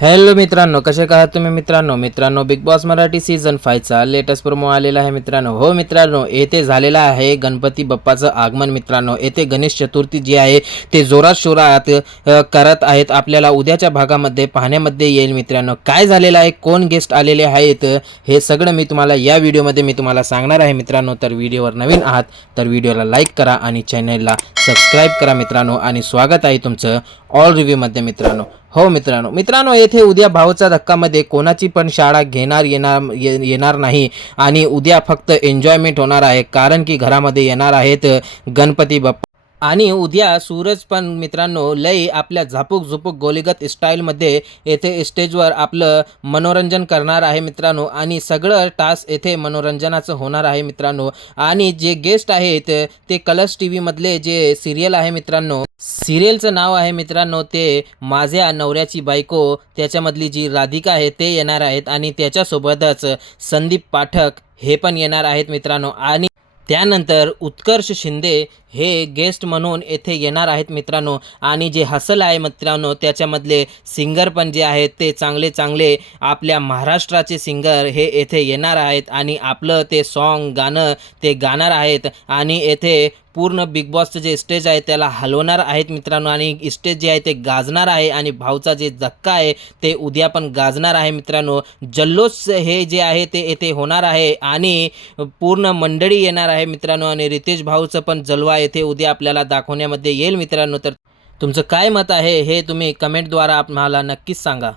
Hello मित्रांनो, कसे आहात तुम्ही मित्रांनो बिग बॉस मराठी सीझन 5 चा लेटेस्ट प्रोमो आलेला आहे मित्रांनो. हो मित्रांनो, येथे झालेला आहे गणपती बाप्पाचं आगमन मित्रांनो. येथे गणेश चतुर्थी जी आहे ते जोरात शोरात करत आहेत. आपल्याला उद्याच्या भागामध्ये पाहण्यामध्ये येईल मित्रांनो. काय झालेलं आहे, कोण गेस्ट आलेले आहेत, हे सगळं मी तुम्हाला या व्हिडिओमध्ये मी सांगणार आहे मित्रांनो. तर व्हिडिओवर नवीन आहात तर व्हिडिओला लाईक करा आणि चॅनलला सबस्क्राईब करा मित्रांनो. आणि स्वागत आहे तुमचं ऑल रिव्ह्यूमध्ये मित्रांनो. हो मित्रांनो येथे उद्या भाऊचा धक्कामध्ये कोणाची पण शाळा येणार नाही आणि उद्या फक्त एन्जॉयमेंट होणार आहे. कारण की घरामध्ये येणार आहेत गणपती बाप्पा आणि उद्या सूरज पण मित्रांनो लय आपल्या झापूक झुपूक गोलीगत स्टाईलमध्ये येथे स्टेजवर आपलं मनोरंजन करणार आहे मित्रांनो. आणि सगळं टास्क येथे मनोरंजनाचं होणार आहे मित्रांनो. आणि जे गेस्ट आहेत ते कलर्स टी व्हीमधले जे सिरियल आहे मित्रांनो, सिरियलचं नाव आहे मित्रांनो ते माझ्या नवऱ्याची बायको, त्याच्यामधली जी राधिका आहे ते येणार आहेत. आणि त्याच्यासोबतच संदीप पाठक हे पण येणार आहेत मित्रांनो. आणि त्यानंतर उत्कर्ष शिंदे हे गेस्ट म्हणून येथे येणार आहेत मित्रांनो. आणि जे हसल आहे मित्रांनो त्याच्यामधले सिंगर पण जे आहेत ते चांगले चांगले आपल्या महाराष्ट्राचे सिंगर हे येथे येणार आहेत आणि आपलं ते गाणं ते गाणार आहेत. आणि येथे पूर्ण बिग बॉसचं जे स्टेज आहे त्याला हलवणार आहेत मित्रांनो. आणि स्टेज जे आहे ते गाजणार आहे आणि भाऊचा जे धक्का आहे ते उद्या पण गाजणार आहे मित्रांनो. जल्लोष हे जे आहे ते येथे होणार आहे आणि पूर्ण मंडळी येणार आहे मित्रांनो. आणि रितेश भाऊचं पण जलवा येथे उद्या आपल्याला दाखवण्यामध्ये येईल मित्रांनो. तर तुमचं काय मत आहे हे तुम्ही कमेंटद्वारा आम्हाला नक्कीच सांगा.